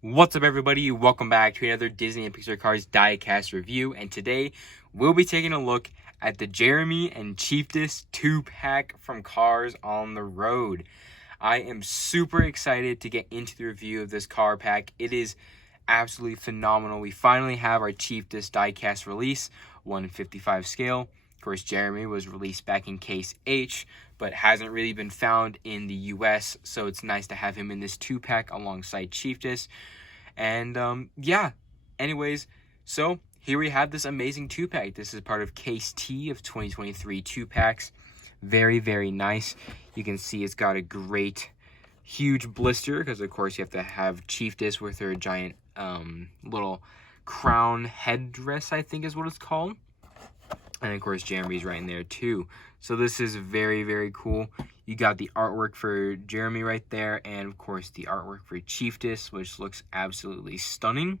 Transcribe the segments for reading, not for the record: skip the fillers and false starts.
What's up, everybody? Welcome back to another Disney and Pixar Cars Diecast review, and today we'll be taking a look at the Jeremy and Chieftess 2-pack from Cars on the Road. I am super excited to get into the review of this car pack. It is absolutely phenomenal. We finally have our Chieftess diecast release, 1/55 scale. Of course, Jeremy was released back in case H, but hasn't really been found in the US, so it's nice to have him in this 2-pack alongside Chieftess. And yeah, anyways, so here we have this amazing 2-pack. This is part of case T of 2023 2-packs. Very, very nice. You can see it's got a great, huge blister, because of course you have to have Chieftess with her giant little crown headdress, I think is what it's called. And of course, Jeremy's right in there too. So this is very, very cool. You got the artwork for Jeremy right there, and of course the artwork for Chieftess, which looks absolutely stunning.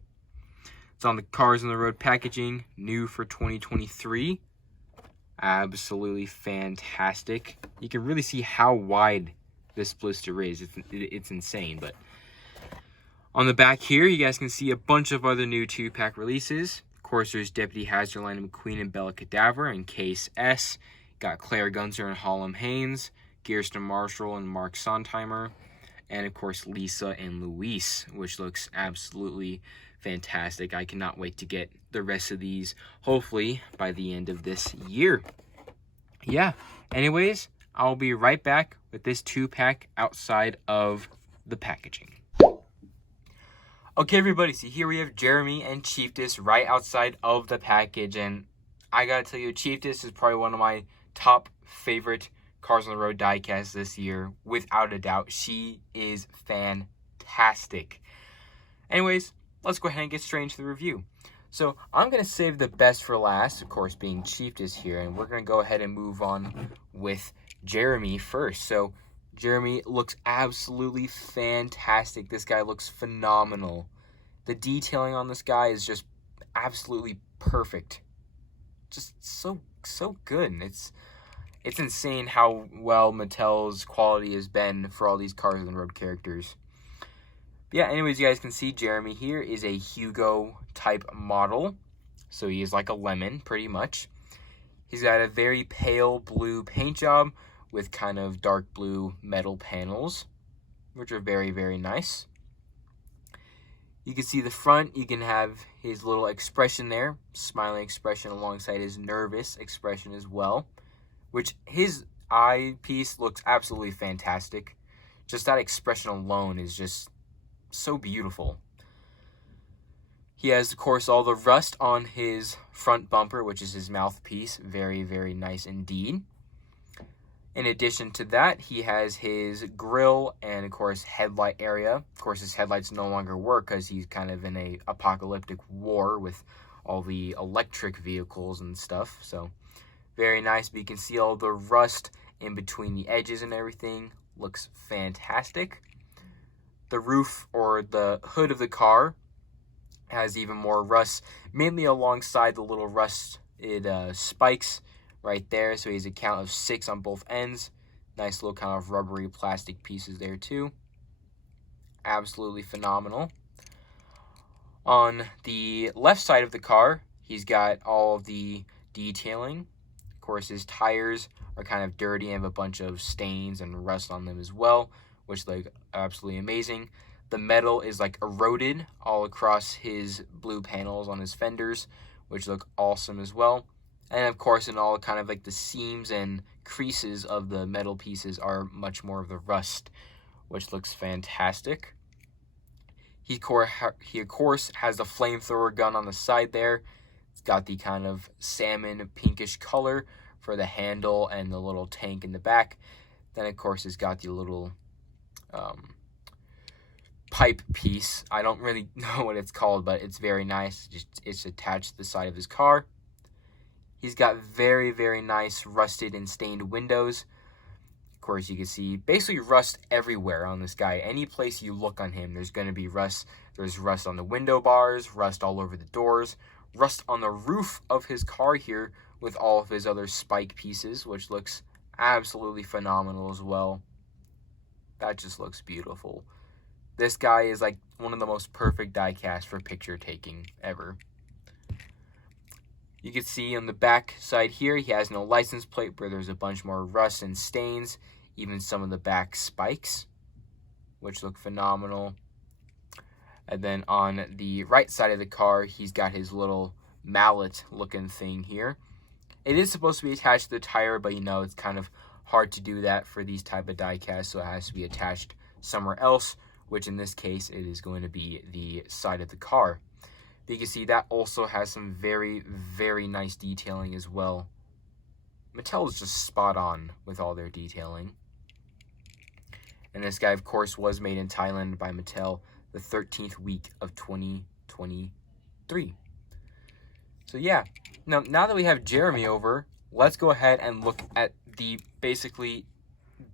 It's on the Cars on the Road packaging, new for 2023. Absolutely fantastic. You can really see how wide this blister is. It's insane. But on the back here, you guys can see a bunch of other new 2-pack releases. Of course, there's Deputy Hazard, Lightning McQueen, and Bella Cadaver in case S. Got Claire Gunzer and Harlem Haynes, Kirsten Marshall and Mark Sontheimer, and of course Lisa and Luis, which looks absolutely fantastic. I cannot wait to get the rest of these, hopefully by the end of this year. Yeah, anyways, I'll be right back with this 2-pack outside of the packaging. Okay, everybody, so here we have Jeremy and Chieftess right outside of the package, and I gotta tell you, Chieftess is probably one of my top favorite Cars on the Road diecast this year, without a doubt. She is fantastic. Anyways, let's go ahead and get straight into the review. So I'm going to save the best for last, of course, being Chieftess here, and we're going to go ahead and move on with Jeremy first. So Jeremy looks absolutely fantastic. This guy looks phenomenal. The detailing on this guy is just absolutely perfect. Just so good. It's insane how well Mattel's quality has been for all these Cars on the Road characters. But yeah, anyways, you guys can see Jeremy here is a Hugo type model. So he is like a lemon, pretty much. He's got a very pale blue paint job with kind of dark blue metal panels, which are very, very nice. You can see the front. You can have his little expression there, smiling expression alongside his nervous expression as well, which his eyepiece looks absolutely fantastic. Just that expression alone is just so beautiful. He has, of course, all the rust on his front bumper, which is his mouthpiece. Very, very nice indeed. In addition to that, he has his grille and, of course, headlight area. Of course, his headlights no longer work because he's kind of in a apocalyptic war with all the electric vehicles and stuff. So, very nice. But you can see all the rust in between the edges and everything. Looks fantastic. The roof or the hood of the car has even more rust, mainly alongside the little rusted spikes right there. So he has a count of 6 on both ends. Nice little kind of rubbery plastic pieces there too. Absolutely phenomenal. On the left side of the car, he's got all of the detailing. Of course, his tires are kind of dirty and have a bunch of stains and rust on them as well, which look absolutely amazing. The metal is like eroded all across his blue panels on his fenders, which look awesome as well. And of course, in all kind of like the seams and creases of the metal pieces are much more of the rust, which looks fantastic. He of course has the flamethrower gun on the side there. It's got the kind of salmon pinkish color for the handle and the little tank in the back. Then of course it's got the little pipe piece. I don't really know what it's called, but it's very nice. It's attached to the side of his car. He's got very, very nice rusted and stained windows. Of course, you can see basically rust everywhere on this guy. Any place you look on him, there's going to be rust. There's rust on the window bars, rust all over the doors, rust on the roof of his car here with all of his other spike pieces, which looks absolutely phenomenal as well. That just looks beautiful. This guy is like one of the most perfect die casts for picture taking ever. You can see on the back side here, he has no license plate, where there's a bunch more rust and stains, even some of the back spikes, which look phenomenal. And then on the right side of the car, he's got his little mallet looking thing here. It is supposed to be attached to the tire, but you know, it's kind of hard to do that for these type of die casts, so it has to be attached somewhere else, which in this case, it is going to be the side of the car. But you can see that also has some very, very nice detailing as well. Mattel is just spot on with all their detailing. And this guy, of course, was made in Thailand by Mattel the 13th week of 2023. So yeah, now that we have Jeremy over, let's go ahead and look at the basically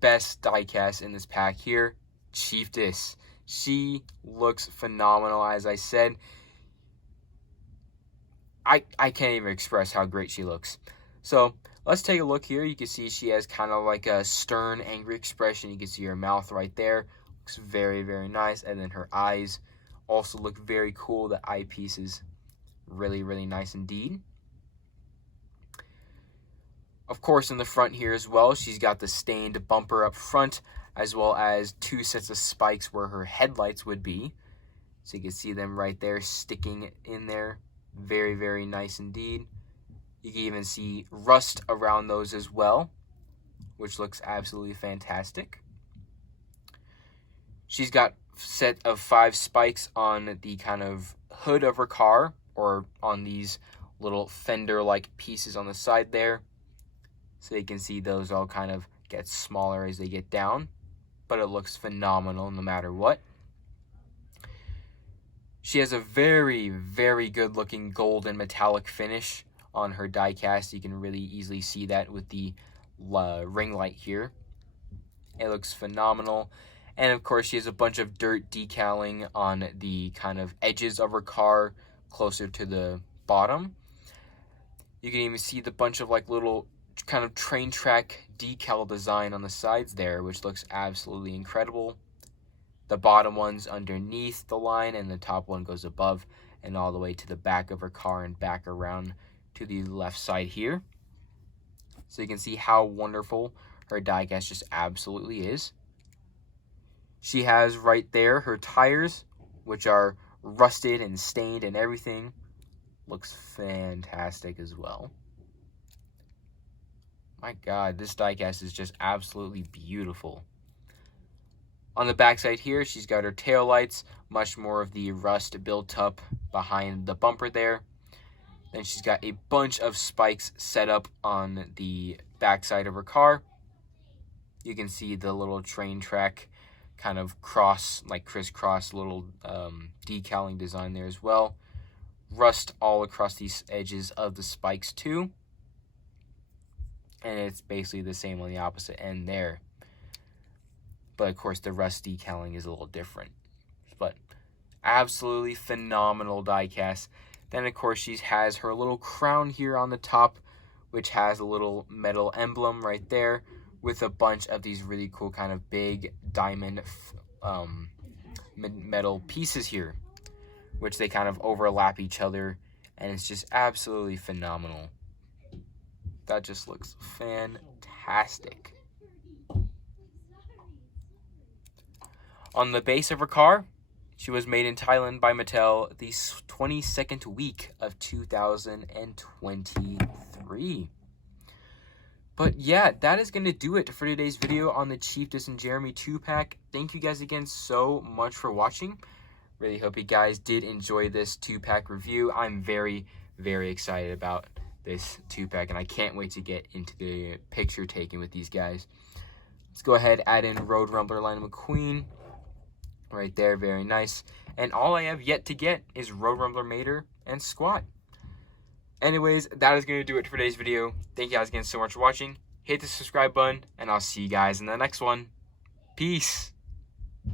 best die cast in this pack here, Chieftess. She looks phenomenal, as I said. I can't even express how great she looks. So let's take a look here. You can see she has kind of like a stern, angry expression. You can see her mouth right there. Looks very, very nice. And then her eyes also look very cool. The eyepiece is really, really nice indeed. Of course, in the front here as well, she's got the stained bumper up front, as well as 2 sets of spikes where her headlights would be. So you can see them right there sticking in there. Very, very nice indeed. You can even see rust around those as well, which looks absolutely fantastic. She's got a set of 5 spikes on the kind of hood of her car, or on these little fender-like pieces on the side there. So you can see those all kind of get smaller as they get down, but it looks phenomenal no matter what. She has a very, very good looking golden metallic finish on her die cast. You can really easily see that with the ring light here. It looks phenomenal. And of course, she has a bunch of dirt decaling on the kind of edges of her car closer to the bottom. You can even see the bunch of like little kind of train track decal design on the sides there, which looks absolutely incredible. The bottom one's underneath the line, and the top one goes above and all the way to the back of her car and back around to the left side here. So you can see how wonderful her die cast just absolutely is. She has right there her tires, which are rusted and stained and everything. Looks fantastic as well. My God, this die cast is just absolutely beautiful. On the backside here, she's got her tail lights, much more of the rust built up behind the bumper there. Then she's got a bunch of spikes set up on the backside of her car. You can see the little train track kind of crisscross little decaling design there as well. Rust all across these edges of the spikes too. And it's basically the same on the opposite end there. But of course, the rust decaling is a little different. But absolutely phenomenal die cast. Then of course, she has her little crown here on the top, which has a little metal emblem right there with a bunch of these really cool kind of big diamond metal pieces here, which they kind of overlap each other, and it's just absolutely phenomenal. That just looks fantastic. On the base of her car, she was made in Thailand by Mattel the 22nd week of 2023. But yeah, that is going to do it for today's video on the Chieftess and Jeremy 2-pack. Thank you guys again so much for watching. Really hope you guys did enjoy this 2-pack review. I'm very, very excited about this 2-pack, and I can't wait to get into the picture taking with these guys. Let's go ahead, add in Road Rumbler Lightning McQueen. Right there, very nice. And all I have yet to get is Road Rumbler Mater and Squat. Anyways, that is going to do it for today's video. Thank you guys again so much for watching. Hit the subscribe button, and I'll see you guys in the next one. Peace.